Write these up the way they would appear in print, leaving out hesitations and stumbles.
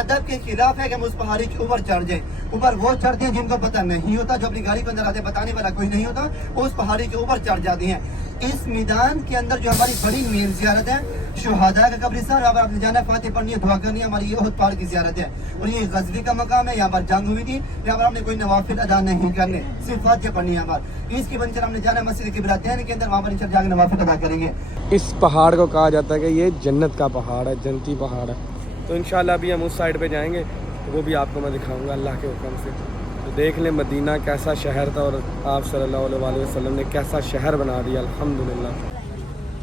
ادب کے خلاف ہے کہ ہم اس پہاڑی کے اوپر چڑھ جائیں. اوپر وہ چڑھتے ہیں جن کو پتہ نہیں ہوتا, جو اپنی گاڑی کے اندر آتے بتانے والا کوئی نہیں ہوتا, اس پہاڑی کے اوپر چڑھ جاتی ہیں. اس میدان کے اندر جو ہماری بڑی مین زیارت ہے شہداء کا قبرستان, اور آپ نے جانا فاتح پڑھنی ہے, دعا کرنی ہے, ہماری یہ احد پہاڑ کی زیارت ہے. اور یہ غزوی کا مقام ہے, یہاں پر جنگ ہوئی تھی, یہاں پر ہم نے کوئی نوافل ادا نہیں کرنے, صرف فاتح پڑھنی ہے. یہاں پر اس کی بنچر ہم نے جانا مسجد قبلتین کے اندر, وہاں پر انشاءاللہ جا کے نوافل ادا کریں گے. اس پہاڑ کو کہا جاتا ہے کہ یہ جنت کا پہاڑ ہے, جنتی پہاڑ ہے. تو انشاءاللہ ابھی ہم اس سائڈ پہ جائیں گے, تو وہ بھی آپ کو میں دکھاؤں گا اللہ کے حکم سے. تو دیکھ لیں مدینہ کیسا شہر تھا, اور آپ صلی اللہ علیہ وسلم نے کیسا شہر بنا دیا الحمدللہ.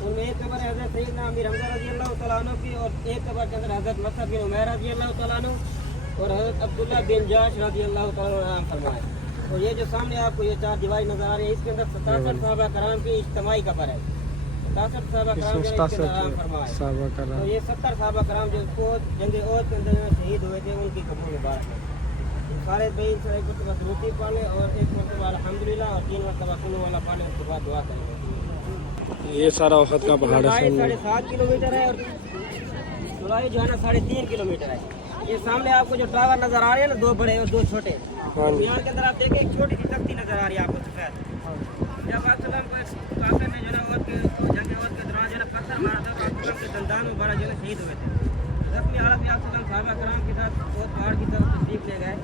ان میں ایک قبر ہے حضرت سیدنا امیر حمزہ رضی اللہ تعالیٰ عنہ کی, اور ایک قبر کے اندر حضرت مصعب بن عمیر رضی اللہ تعالیٰ عنہ اور حضرت عبداللہ بن جاش رضی اللہ تعالیٰ عنہ نام فرمائے. اور یہ جو سامنے آپ کو یہ 4 دیواری نظر آ رہی ہے, اس کے اندر 67 صحابہ کرام کی اجتماعی قبر ہے. 67 صحابہ کرام جو اس کے اندر نام فرمائے. تو یہ 70 صحابہ کرام جو جنگ احد کے اندر شہید ہوئے تھے, ان کی قبر مبارک ہے. سارے بھائی سے ایک مرتبہ درود پڑھ لیں, اور ایک مرتبہ الحمدللہ, اور 3 مرتبہ کلو والا پڑھ لیں, اس کے بعد دعا کریں گے. یہ سارا احد کا پہاڑ ہے, 7.5 کلومیٹر ہے, اور چوڑائی جو ہے نا 3.5 کلومیٹر ہے. یہ سامنے آپ کو جو ٹاور نظر آ رہے ہیں نا, 2 بڑے اور 2 چھوٹے, یہاں کے اندر آپ دیکھیں ایک چھوٹی سی تختی نظر آ رہی ہے آپ کو سفید. جب آپ سلام کو کافر نے جو ہے جنگ احد کے دوران جو ہے پتھر مارا تھا, آپ سلام کے دندان میں بڑا جو ہے شہید ہوئے تھے. زخمی حالت میں آپ سلام صحابہ کرام کے ساتھ بہت پہاڑ کی طرف تشریف لے گئے.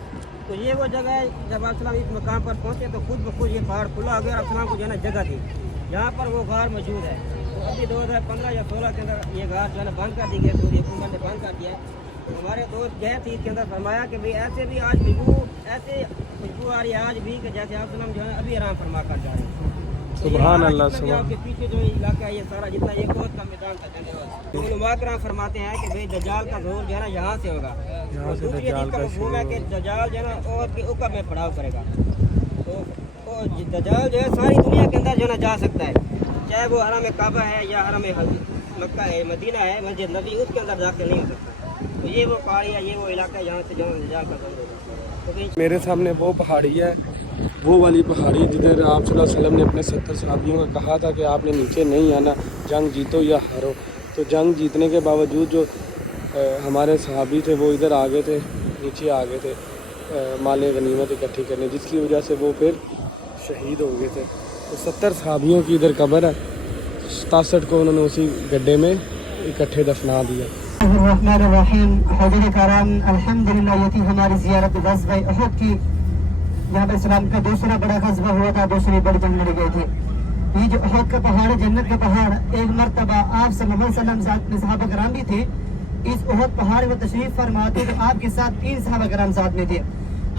تو یہ وہ جگہ ہے, جب آپ سلام اس مقام پر پہنچے تو خود بخود یہ پہاڑ کھلا ہو گیا, اور آپ سلام کو جو ہے نا جگہ دی, یہاں پر وہ غار موجود ہے. تو ابھی 2015 یا 16 کے اندر یہ غار جو ہے نا بند کر دی گئی, سعودی حکومت نے بند کر دیا ہے. تو ہمارے دوست گئے تھے, اس کے اندر فرمایا کہ بھئی ایسے بھی آج خوشبو آ رہی ہے آج بھی, کہ جیسے آپ سلام جو ہے نا ابھی آرام فرما کر جا رہے ہیں. سبحان اللہ. آپ کے پیچھے جو علاقہ ہے یہ سارا جتنا یہ بہت کا میدان تھا جنگ احد. علماء کرام فرماتے ہیں کہ بھئی دجال کا ظہور جو ہے نا یہاں سے ہوگا. اور دوسری حدیث کا مفہوم ہے کہ دجال جو ہے نا احد کے عقب میں پڑاؤ کرے گا. تو دجال جو ہے ساری دنیا کے اندر جو ہے نا جا سکتا ہے, چاہے وہ حرم کعبہ ہے یا حرم مکہ ہے, مدینہ ہے, مسجد نبی, اس کے اندر داخل نہیں ہو سکتا. تو یہ وہ پہاڑی ہے, یہ وہ علاقہ ہے جہاں سے جو ہے دجال کا ظہور ہوگا. میرے سامنے وہ پہاڑی ہے, وہ والی پہاڑی جدھر آپ صلی اللہ علیہ وسلم نے اپنے 70 صحابیوں کا کہا تھا کہ آپ نے نیچے نہیں آنا, جنگ جیتو یا ہارو. تو جنگ جیتنے کے باوجود جو ہمارے صحابی تھے وہ ادھر آگے تھے, نیچے آگے تھے مال غنیمت اکٹھی کرنے, جس کی وجہ سے وہ پھر شہید ہو گئے تھے. تو 70 صحابیوں کی ادھر قبر ہے, 67 کو انہوں نے اسی گڈھے میں اکٹھے دفنا دیا. الرحمن الرحیم. حضرت کرام الحمدللہ یہ تھی ہماری زیارت غزوہ احد کی, یہاں پر اسلام کا دوسرا بڑا غزوہ ہوا تھا, دوسری بڑی جنگ لڑی گئی تھی. یہ جو احد کا پہاڑ ہے, جنت کا پہاڑ, ایک مرتبہ آپ صلی اللہ علیہ وسلم ساتھ میں صحابہ کرام بھی تھے. اس احد پہاڑ میں تشریف فرماتے تو آپ کے ساتھ 3 صحابہ کرام ساتھ میں تھے,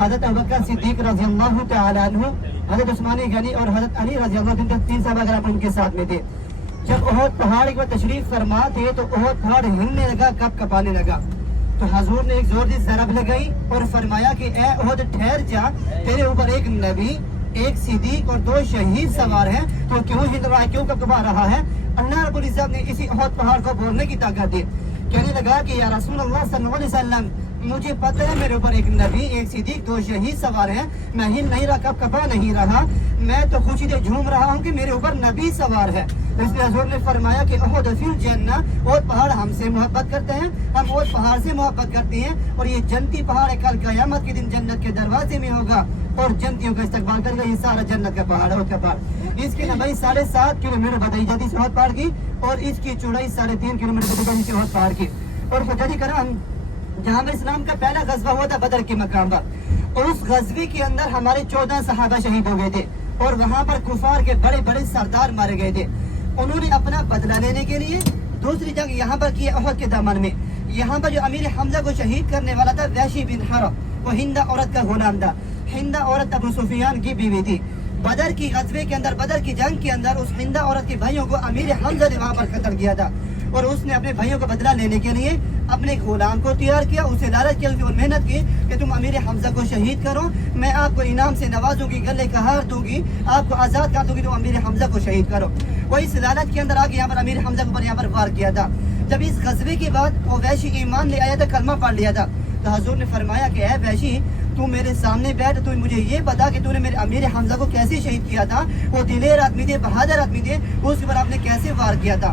حضرت ابوبکر صدیق رضی اللہ تعالیٰ عنہ, حضرت عثمان غنی اور حضرت علی رضی اللہ عنہ, 3 صحابہ کرام ان کے ساتھ میں تھے. جب احد پہاڑ کے بعد تشریف فرما تھے تو احد پہاڑ ہلنے لگا, کپ کپانے لگا. تو حضور نے ایک زور دی ضرب لگائی اور فرمایا کہ اے احد ٹھہر جا, تیرے اوپر ایک نبی, ایک صدیق اور 2 شہید سوار ہیں, تو کیوں ہل رہا ہے, کیوں کپکپا رہا ہے. اللہ رب العزت نے اسی احد پہاڑ کو بولنے کی طاقت دی. کہنے لگا کہ یا رسول اللہ صلی اللہ علیہ وسلم, مجھے پتہ ہے میرے اوپر ایک نبی, ایک صدیق, 2 شہید سوار ہیں, میں ہل نہیں رہا, کپکپا نہیں رہا, میں تو خوشی سے جھوم رہا ہوں کہ میرے اوپر نبی سوار ہے. اس لیے حضور نے فرمایا کہ احد فی الجنہ, احد پہاڑ ہم سے محبت کرتے ہیں, ہم احد پہاڑ سے محبت کرتے ہیں, اور یہ جنتی پہاڑ ہے, کل قیامت کے دن جنت کے دروازے میں ہوگا اور جنتیوں کا استقبال کرے گا. یہ سارا جنت کا پہاڑ ہے, احد کا پہاڑ. اس کی لمبائی 7.5 کلومیٹر بتائی جاتی ہے احد پہاڑ کی, اور اس کی چوڑائی 3.5 کلومیٹر بتائی جاتی ہے احد پہاڑ کی. اور حجاج کرام, جہاں پر اسلام کا پہلا غزوہ ہوا تھا بدر کے مقام پر, اس غزوے کے اندر ہمارے 14 صحابہ شہید ہو گئے تھے, اور وہاں پر کفار کے بڑے بڑے سردار مارے گئے تھے. انہوں نے اپنا بدلہ لینے کے لیے دوسری جنگ یہاں پر کی احد کے دامن میں. یہاں پر جو امیر حمزہ کو شہید کرنے والا تھا وحشی بن حرب, وہ ہندہ عورت کا غلام تھا. ہندہ عورت ابو سفیان کی بیوی تھی. بدر کی غزوے کے اندر, بدر کی جنگ کے اندر اس ہندہ عورت کے بھائیوں کو امیر حمزہ نے وہاں پر قتل کیا تھا, اور اس نے اپنے بھائیوں کو بدلہ لینے کے لیے اپنے غلام کو تیار کیا, اسے لالچ کیا, اور محنت کی کہ تم امیر حمزہ کو شہید کرو, میں آپ کو انعام سے نوازوں گی, گلے کا ہار دوں گی, آپ کو آزاد کر دوں گی, تم امیر حمزہ کو شہید کرو. وہ اس لالچ کے اندر آ کے یہاں پر امیر حمزہ کو یہاں پر وار کیا تھا. جب اس غزوے کے بعد وہ وحشی ایمان لے آیا تھا, کلمہ پڑھ لیا تھا, تو حضور نے فرمایا کہ اے وحشی, تو میرے سامنے بیٹھ, تو مجھے یہ بتا کہ تو نے میرے امیر حمزہ کو کیسے شہید کیا تھا, وہ دلیر آدمی تھے, بہادر آدمی تھے, اس کے اوپر آپ نے کیسے وار کیا تھا.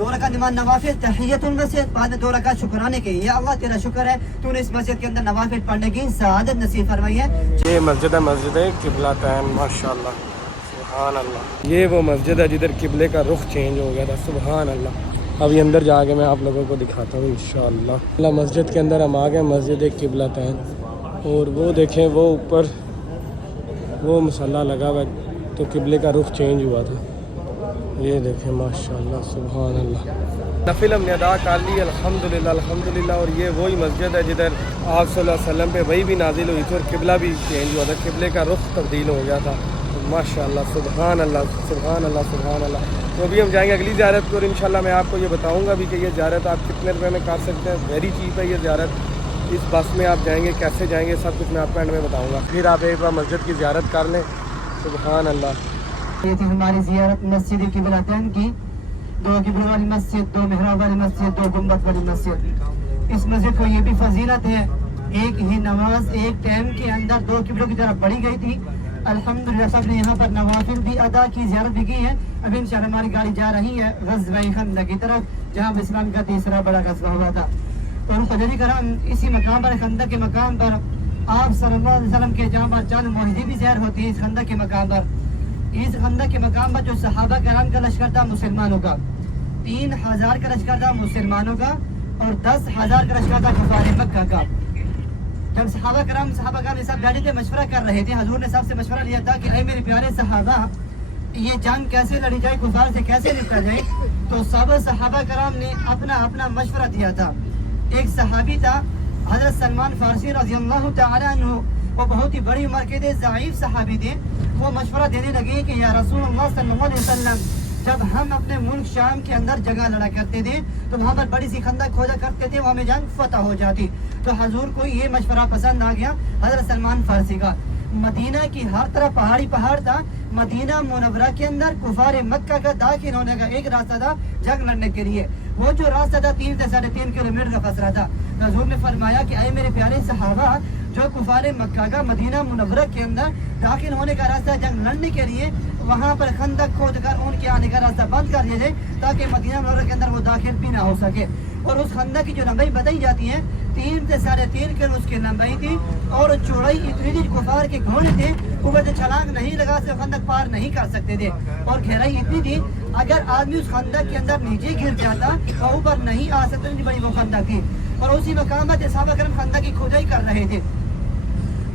دو رکعت نماز نوافل تحیت المسجد, بعد میں 2 رکعت شکرانے کے. یا اللہ تیرا شکر ہے تو نے اس مسجد کے اندر نوافل پڑھنے کی سعادت نصیب فرمائی ہے. یہ مسجد ہے, مسجد قبلتین, ماشاءاللہ سبحان اللہ. یہ وہ مسجد ہے جدھر قبلے کا رخ چینج ہو گیا تھا, سبحان اللہ. ابھی اندر جا کے میں آپ لوگوں کو دکھاتا ہوں انشاءاللہ. اللہ مسجد کے اندر ہم آ گئے, مسجد قبلتین. اور وہ دیکھیں وہ اوپر وہ مصلی لگا ہوا تو قبلے کا رخ چینج ہوا تھا. یہ دیکھیں ماشاءاللہ سبحان اللہ. نفل ہم نے ادا کر لی الحمدللہ الحمدللہ. اور یہ وہی مسجد ہے جدھر آپ صلی اللہ علیہ وسلم پہ وہی بھی نازل ہوئی تھی اور قبلہ بھی چینج ہوا تھا, قبلے کا رخ تبدیل ہو گیا تھا. ماشاءاللہ سبحان اللہ سبحان اللہ سبحان اللہ. تو ابھی ہم جائیں گے اگلی زیارت کو, اور انشاءاللہ میں آپ کو یہ بتاؤں گا بھی کہ یہ زیارت آپ کتنے روپے میں کر سکتے ہیں. ویری چیپ ہے یہ زیارت. اس بس میں آپ جائیں گے, کیسے جائیں گے, سب کچھ میں آپ کو اینڈ میں بتاؤں گا. پھر آپ ایک بار مسجد کی زیارت کر لیں. سبحان اللہ. یہ تھی ہماری زیارت مسجد قبلتین کی. 2 قبلوں والی مسجد, 2 محراب والی مسجد, 2 گنبد والی مسجد. اس مسجد کو یہ بھی فضیلت ہے, ایک ہی نماز ایک ٹائم کے اندر 2 قبلوں کی طرف پڑھی گئی تھی. الحمدللہ سب نے یہاں پر نوافل بھی ادا کی, زیارت بھی کی ہے. ابھی انشاءاللہ ہماری گاڑی جا رہی ہے غزوہ خندق کی طرف, جہاں اسلام کا تیسرا بڑا غزوہ ہوا تھا. اور خدیجی کرام اسی مقام پر, خندق کے مقام پر آپ صلی اللہ علیہ وسلم کے جہاں پر چاند معاہدے بھی ظاہر ہوتی ہے اس خندق کے مقام پر. اس خندق کے مقام پر جو صحابہ کرام کا لشکر تھا مسلمانوں کا, 3000 کا لشکر تھا مسلمانوں کا, اور 10,000 کا لشکر تھا کفار مکہ کا. جب صحابہ کرام سب بیٹھے تھے, مشورہ کر رہے تھے, حضور نے سب سے مشورہ لیا تھا کہ اے میرے پیارے صحابہ, یہ جنگ کیسے لڑی جائے, کفار سے کیسے نپٹا جائے. تو سب صحابہ کرام نے اپنا اپنا مشورہ دیا تھا. ایک صحابی تھا حضرت سلمان فارسی رضی اللہ تعالی عنہ, وہ بہت ہی بڑی عمر کے تھے, ضعیف صحابی تھے. وہ مشورہ دینے لگے کہ یا رسول اللہ صلی اللہ علیہ وسلم, جب ہم اپنے ملک شام کے اندر جگہ لڑا کرتے تھے تو وہاں پر بڑی سی خندق کھودا کرتے تھے, وہاں میں جنگ فتح ہو جاتی. تو حضور کو یہ مشورہ پسند آ گیا حضرت سلمان فارسی کا. مدینہ کی ہر طرف پہاڑی پہاڑ تھا. مدینہ منورہ کے اندر کفار مکہ کا داخل ہونے کا ایک راستہ تھا جنگ لڑنے کے لیے. وہ جو راستہ تھا 3 سے 3.5 کلومیٹر کا فاصلہ تھا. حضور نے فرمایا کہ اے میرے پیارے صحابہ, جو کفار مکہ کا مدینہ منورہ کے اندر داخل ہونے کا راستہ جنگ لڑنے کے لیے, وہاں پر خندق کھود کر ان کے آنے کا راستہ بند کر دیا جائے تاکہ مدینہ منورہ کے اندر وہ داخل بھی نہ ہو سکے. اور اس خندق کی جو لمبائی بتائی جاتی ہے 3 سے 3.5 کلو اس کی لمبائی تھی, اور چوڑائی اتنی تھی کفار کے گھوڑے تھے اوپر سے چھلانگ نہیں لگا سے خندق پار نہیں کر سکتے تھے. اور گہرائی اتنی تھی اگر آدمی اس خندق کے اندر نیچے گر جاتا اور اوپر نہیں آ سکتا, اتنی بڑی وہ خندق تھی. اور اسی مقام پر صحابہ کرام خندق کی کھدائی کر رہے تھے.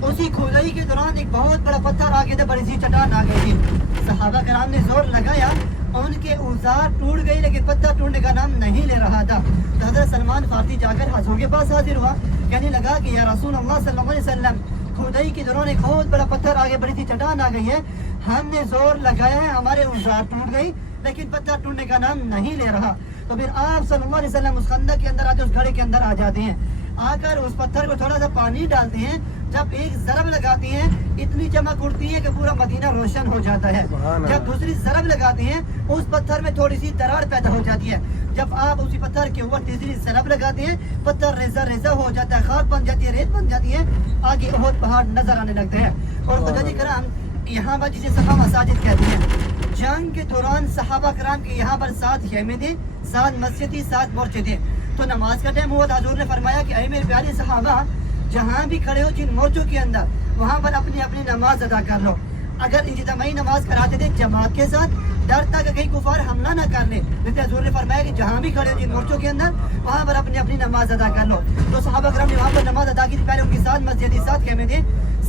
اسی کھدائی کے دوران ایک بہت بڑا پتھر آ گیا تھا, بڑی سی چٹان آ گئی تھی. صحابہ کرام نے زور لگایا, ان کے اوزار ٹوٹ گئی لیکن پتھر ٹوٹنے کا نام نہیں لے رہا تھا. تو حضرت سلمان فارسی جا کر حضور کے پاس حاضر ہوا, کہنے لگا کہ یا رسول اللہ صلی اللہ علیہ وسلم, کھدائی کے دوران ایک بہت بڑا پتھر آگے, بڑی سی چٹان آ گئی ہے, ہم نے زور لگایا ہے, ہمارے اوزار ٹوٹ گئی لیکن پتھر ٹوٹنے کا نام نہیں لے رہا. تو پھر آپ صلی اللہ علیہ وسلم اس خندق کے اندر آتے, اس گھڑے کے اندر آ جاتے ہیں, آ کر اس پتھر کو تھوڑا سا پانی ڈالتے ہیں, جب ایک ضرب لگاتی ہیں اتنی چمک اڑتی ہے کہ پورا مدینہ روشن ہو جاتا ہے. جب دوسری ضرب لگاتے ہیں اس پتھر میں تھوڑی سی دراڑ پیدا ہو جاتی ہے. جب آپ اسی پتھر کے اوپر تیسری ضرب لگاتے ہیں پتھر ریزہ ریزہ ہو جاتا ہے, خاک بن جاتی ہے, ریت بن جاتی ہے, آگے بہت پہاڑ نظر آنے لگتے ہیں. اور خداجی کرام یہاں پر جسے صفا مساجد کہتے ہیں, جنگ کے دوران صحابہ کرام کے یہاں پر 7 خیمے تھے, 7 مسجد تھی, 7 مورچے تھے. تو نماز کا ٹائم ہوا, حضور نے فرمایا کہ اے میرے پیارے صحابہ, جہاں بھی کھڑے ہو جن مورچوں کے اندر وہاں پر اپنی اپنی نماز ادا کر لو. اگر اجتماعی نماز کراتے تھے جماعت کے ساتھ, ڈر تھا کہ کہیں کفار حملہ نہ کر لے, لیکن حضور نے فرمایا کہ جہاں بھی کھڑے ہو جن مورچوں کے اندر وہاں پر اپنی اپنی نماز ادا کر لو. تو صحابہ کرام نے وہاں پر نماز ادا کی تھی. پہلے ان کی 7 مسجد 7 خیمے تھے.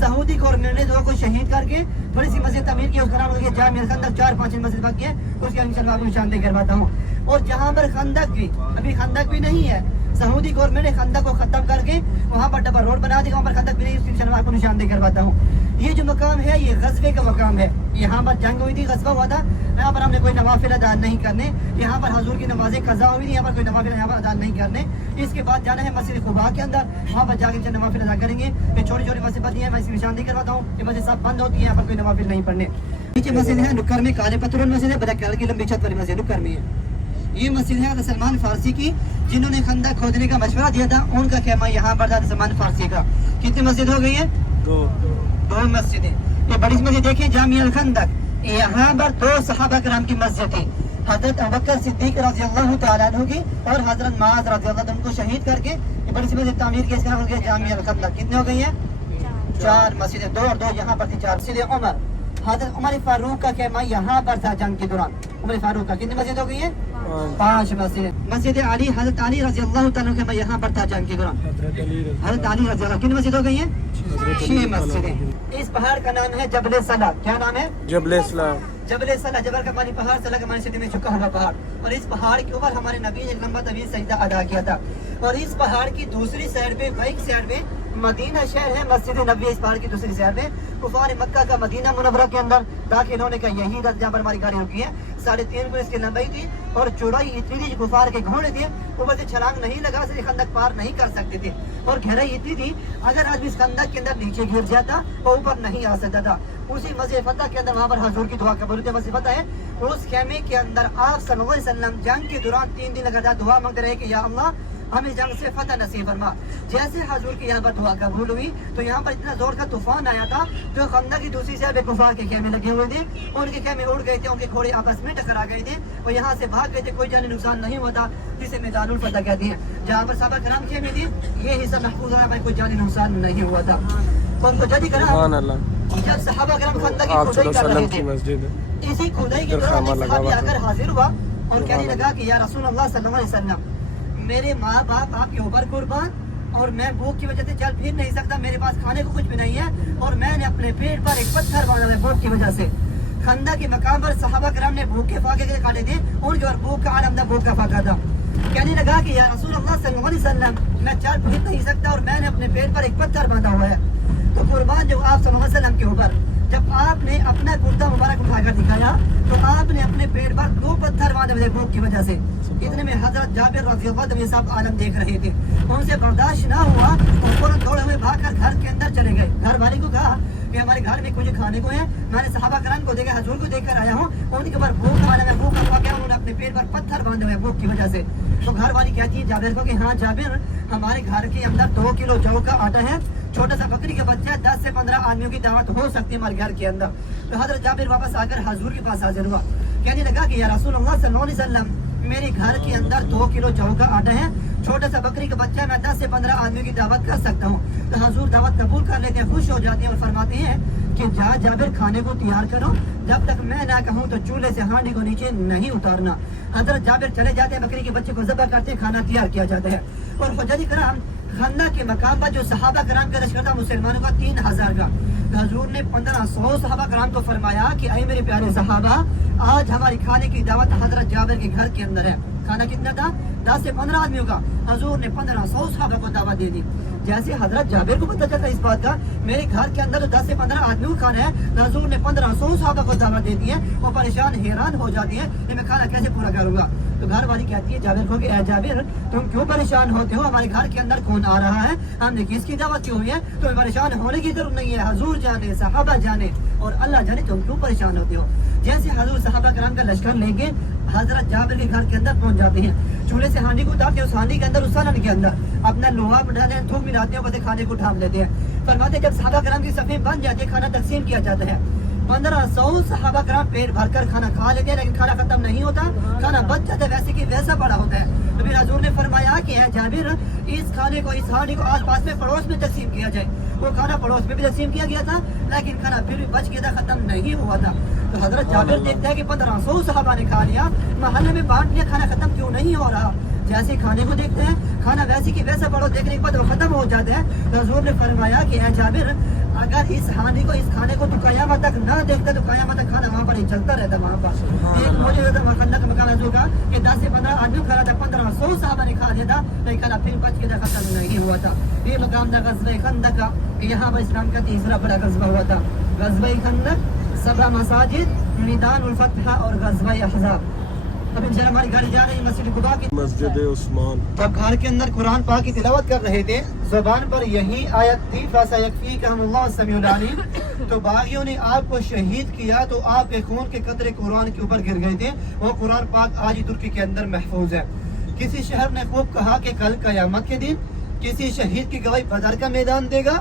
سعودی گورنمنٹ نے 2 کو شہید کر کے تھوڑی سی مسجد تعمیر کی, اس کا نام ہو گیا جامع خندق. 4-5 مسجد باقی ہے, اس کے انشاءاللہ آپ کو نشاندہی کرواتا ہوں. اور جہاں پر خندق بھی, ابھی خندق بھی نہیں ہے, سعودی گورنمنٹ نے خندق کو ختم کر کے وہاں پر ڈبل روڈ بنا دی, وہاں پر خندق بھی نہیں, اس کی انشاءاللہ آپ کو نشاندہی کرواتا ہوں. یہ جو مقام ہے یہ غزوے کا مقام ہے. یہاں پر جنگ ہوئی تھی, غزوہ ہوا تھا, یہاں پر ہم نے کوئی نوافل ادا نہیں کرنے, یہاں پر حضور کی نمازیں قضا ہوئی تھی, یہاں پر کوئی نوافل یہاں پر ادا نہیں کرنے. اس کے بعد جانا ہے مسجد قباء کے اندر, وہاں پر جا کے نوافل ادا کریں گے. پھر چھوٹی چھوٹی مسجد بنی ہے, میں اس کی نشاندہی کرواتا ہوں. یہ مسجد سب بند ہوتی ہے, یہاں پر کوئی نوافل نہیں پڑھنے. نیچے مسجد ہے نکر میں, کالے پتھر مسجد ہے, بلیک کلر کی لمبی چھت والی مسجد نکر میں ہے. یہ مسجد ہے سلمان فارسی کی, جنہوں نے خندق کھودنے کا مشورہ دیا تھا, ان کا خیمہ یہاں پر تھا سلمان فارسی کا. کتنی مسجد ہو گئی ہے؟ 2 مسجدیں. یہ بڑی مسجد دیکھیں, جامع الخندق, یہاں پر 2 صحابہ کرام کی مسجد تھی. حضرت ابوبکر صدیق رضی اللہ تعالیٰ عنہ کی اور حضرت معاذ رضی اللہ عنہ کو شہید کر کے یہ بڑی سی مسجد تعمیر کی، اس کا نام ہو گیا جامع الخندق۔ کتنے ہو گئی ہیں؟ 4 مسجدیں، 2 اور 2 یہاں پر تھی 4۔ مسجد عمر، حضرت عمر فاروق کا خیمہ یہاں پر تھا جنگ کے دوران۔ عمر فاروق کا کتنی مسجد ہو گئی ہے؟ 5 مسجد۔ مسجد علی، حضرت علی رضی اللہ تعالیٰ عنہ کا خیمہ یہاں پر تھا جنگ کے دوران۔ حضرت علی رضی اللہ، کتنی مسجد ہو گئی ہیں؟ 6 مسجدیں۔ اس پہاڑ کا نام ہے جبل صلا۔ کیا نام ہے؟ جبل اسلام۔ جبل صلا، جبل کا معنی پہاڑ، صلا کا معنی سیدھے میں جھکا ہوا پہاڑ، اور اس پہاڑ کے اوپر ہمارے نبی نے ایک لمبا طویل سجدہ ادا کیا تھا۔ اور اس پہاڑ کی دوسری سائڈ پہ، بائک سائڈ پہ مدینہ شہر ہے، مسجد نبوی اس پہاڑ کی دوسری سائڈ پہ کفار مکہ کا مدینہ منورہ کے اندر داخل ہونے کا یہی رد جہاں پر ہماری گاڑی رکی ہے۔ 3.5 فٹ اس کی لمبائی تھی اور چوڑائی اتنی تھی، کفار کے گھوڑے تھے اوپر سے چھلانگ نہیں لگا سکتے، خندق پار نہیں کر سکتے تھے، اور گہرائی اتنی تھی اگر آدمی اس خندق کے اندر نیچے گر جاتا وہ اوپر نہیں آ سکتا تھا۔ اسی مسجد فتح کے اندر وہاں پر حضور کی دعا قبول ہوتی ہے۔ مسجد فتح ہے، اس خیمے کے اندر آپ صلی اللہ علیہ وسلم جنگ کے دوران 3 دن لگاتار دعا مانگتے رہے کہ یا اللہ ہمیں جنگ سے فتح نصیب فرما۔ جیسے حضور کی یہاں پر دعا قبول ہوئی تو یہاں پر اتنا زور کا طوفان آیا تھا جو خندق کی دوسری سائڈ پہ کفار کے خیمے لگے ہوئے تھے، ان کے خیمے اڑ گئے تھے، ان کے گھوڑے آپس میں ٹکرا گئے تھے، وہ یہاں سے بھاگ گئے تھے، کوئی جانی نقصان نہیں ہوا تھا، جسے میدان الفتح کہتے ہیں۔ جہاں پر صحابہ کرام خیمے تھے یہ حصہ محفوظ رہا، کوئی جانی نقصان نہیں ہوا تھا۔ ان کو جدی کرا جب صحابہ کرام خندق کی کھدائی کر رہے تھے، اسی کھدائی کے دوران ایک صحابی آ کر حاضر ہوا اور کہنے لگا کہ یا رسول اللہ صلی اللہ علیہ وسلم، میرے ماں باپ آپ کے اوپر قربان، اور میں بھوک کی وجہ سے چل پھر نہیں سکتا، میرے پاس کھانے کو کچھ بھی نہیں ہے، اور میں نے اپنے پیٹ پر ایک پتھر باندھا ہے بھوک کی وجہ سے۔ خندق کے مقام پر صحابہ کرام نے بھوک کے فاقے کے کاٹے تھے، ان کے اوپر بھوک کا عالم تھا، بھوک کا فاقہ تھا۔ کہنے لگا کہ یا رسول اللہ صلی اللہ علیہ وسلم، میں چل پھر نہیں سکتا اور میں نے اپنے پیٹ پر ایک پتھر باندھا ہوا ہے۔ تو قربان جو آپ صلی اللہ علیہ وسلم کے اوپر جب آپ نے اپنا کرتا مبارک اٹھا کر دکھایا تو آپ نے اپنے پیٹ پر 2 پتھر باندھے ہوئے بھوک کی وجہ سے۔ اتنے میں حضرت جابر رضی اللہ عنہ صاحب عالم دیکھ رہے تھے، ان سے برداشت نہ ہوا اور فوراً دوڑے ہوئے بھاگ کر گھر کے اندر چلے گئے۔ گھر والے کو کہا کہ ہمارے گھر میں کچھ کھانے کو ہے، میں نے صحابہ کرام کو دیکھا، حضور کو دیکھ کر آیا ہوں، ان کے اوپر بھوک والا میں بھوک ہوا گیا، انہوں نے اپنے پیٹ پر پتھر باندھے ہوئے بھوک کی وجہ سے۔ تو گھر والی کہتی ہے جابر کو کہ ہاں جابر، ہمارے گھر کے اندر 2 کلو جو کا آٹا ہے، چھوٹا سا بکری کا بچہ ہے، 10 سے 15 آدمیوں کی دعوت ہو سکتی ہے ہمارے گھر کے اندر۔ تو حضرت جابر واپس آ کر حضور کے پاس حاضر ہوا، کہنے لگا کہ یا رسول اللہ صلی اللہ علیہ وسلم، میرے گھر کے اندر 2 کلو جو کا آٹا ہے، چھوٹا سا بکری کا بچہ ہے، میں 10 سے 15 آدمیوں کی دعوت کر سکتا ہوں۔ تو حضور دعوت قبول کر لیتے ہیں، خوش ہو جاتے ہیں اور فرماتے ہیں کہ جا جابر کھانے کو تیار کرو، جب تک میں نہ کہوں تو چولہے سے ہانڈی کو نیچے نہیں اتارنا۔ حضرت جابر چلے جاتے ہیں، بکری کے بچے کو ذبح کرتے ہیں، کھانا تیار کیا جاتا ہے۔ اور حجاج کرام خندق کے مقام پر جو صحابہ کرام کا لشکر تھا مسلمانوں کا 3000 کا، تو حضور نے 1500 صحابہ کرام کو فرمایا کہ اے میرے پیارے صحابہ، آج ہماری کھانے کی دعوت حضرت جابر کے گھر کے اندر ہے۔ کھانا کتنا تھا؟ 10 سے 15 آدمیوں کا۔ حضور نے 1500 صحابہ کو دعوت دے دی۔ جیسے حضرت جابر کو پتہ چلا اس بات کا میرے گھر کے اندر 10 سے 15 آدمیوں کو کھانا ہے، حضور نے 1500 صحابہ کو دعوت دے دی ہے، وہ پریشان حیران ہو جاتی ہے کہ میں کھانا کیسے پورا کروں گا۔ تو گھر والی کہتی ہے جابر کو کہ اے جابر، تم کیوں پریشان ہوتے ہو؟ ہمارے گھر کے اندر کون آ رہا ہے؟ ہم نے کس کی دعوت کی ہوئی ہے؟ تمہیں پریشان ہونے کی ضرورت نہیں ہے، حضور جانے، صحابہ جانے اور اللہ جانے تم کیوں پریشان ہوتے ہو۔ جیسے حضور صحابہ کرام کا لشکر لے کے حضرت جابر کے گھر کے اندر پہنچ جاتے ہیں، چولہے سے ہانڈی کو اتارتے ہیں، اس ہانڈی کے اندر، اس سالن کے اندر اپنا لوہا ڈالتے ہیں، تھوک ملاتے ہیں، بس کھانے کو ڈھانپ لیتے ہیں۔ فرماتے ہیں جب صحابہ کرام کی صفیں بن جاتی ہے، کھانا تقسیم کیا جاتا ہے۔ 1500 صحابہ کرام پیٹ بھر کر کھانا کھا لیتے ہیں، لیکن کھانا ختم نہیں ہوتا، کھانا بچ جاتا ہے، ویسے کہ ویسا پڑا ہوتا ہے۔ تو پھر حضور نے فرمایا کہ اے جابر، اس کھانے کو، اس ہانڈی کو آس پاس میں پڑوس میں تقسیم کیا جائے۔ وہ کھانا پڑوس میں بھی تقسیم کیا گیا تھا، لیکن کھانا پھر بھی بچ گیا تھا، ختم نہیں ہوا تھا۔ تو حضرت جابر دیکھتا ہے کہ 1500 صحابہ نے کھا لیا، محلے میں بانٹ لیا، کھانا ختم کیوں نہیں ہو رہا؟ جیسے کھانے کو دیکھتے ہیں، کھانا ویسے کہ ویسا پڑو، دیکھنے کے بعد وہ ختم ہو جاتا ہے۔ تو حضور نے فرمایا کہ اے جابر، اگر اس ہانڈی کو، اس کھانے کو تو قیامت تک نہ دیکھتا تو قیامت تک کھانا وہاں پر ہی چلتا رہتا وہاں پر۔ ایک موجودہ خندق کا مقام حضور کا کہ 10 سے 15 آدمی کھا رہا تھا، 1500 صحابہ نے کھا لیا تھا، لیکن کھانا پھر بچ کے ختم نہیں ہوا تھا۔ یہ مقام تھا غزوہ خندق کا، کہ یہاں پر اسلام کا تیسرا بڑا غزوہ ہوا تھا۔ غزوہ خندق، 7 مساجد، میدان الفتح اور غزوہ احزاب۔ اب انشاءاللہ ہماری گاڑی جا رہی ہے مسجد قباء کی، مسجد عثمان۔ جب گھر کے اندر قرآن پاک کی تلاوت کر رہے تھے، زبان پر یہی آیت تھی فَسَيَكْفِيكَهُمُ اللَّهُ السَّمِيعُ الْعَلِيمُ، تو باغیوں نے آپ کو شہید کیا تو آپ کے خون کے قطرے قرآن کے اوپر گر گئے تھے۔ وہ قرآن پاک آج ہی ترکی کے اندر محفوظ ہے۔ کسی شہر نے خوب کہا کہ کل قیامت کے دن کسی شہید کی گواہی بدر کا میدان دے گا،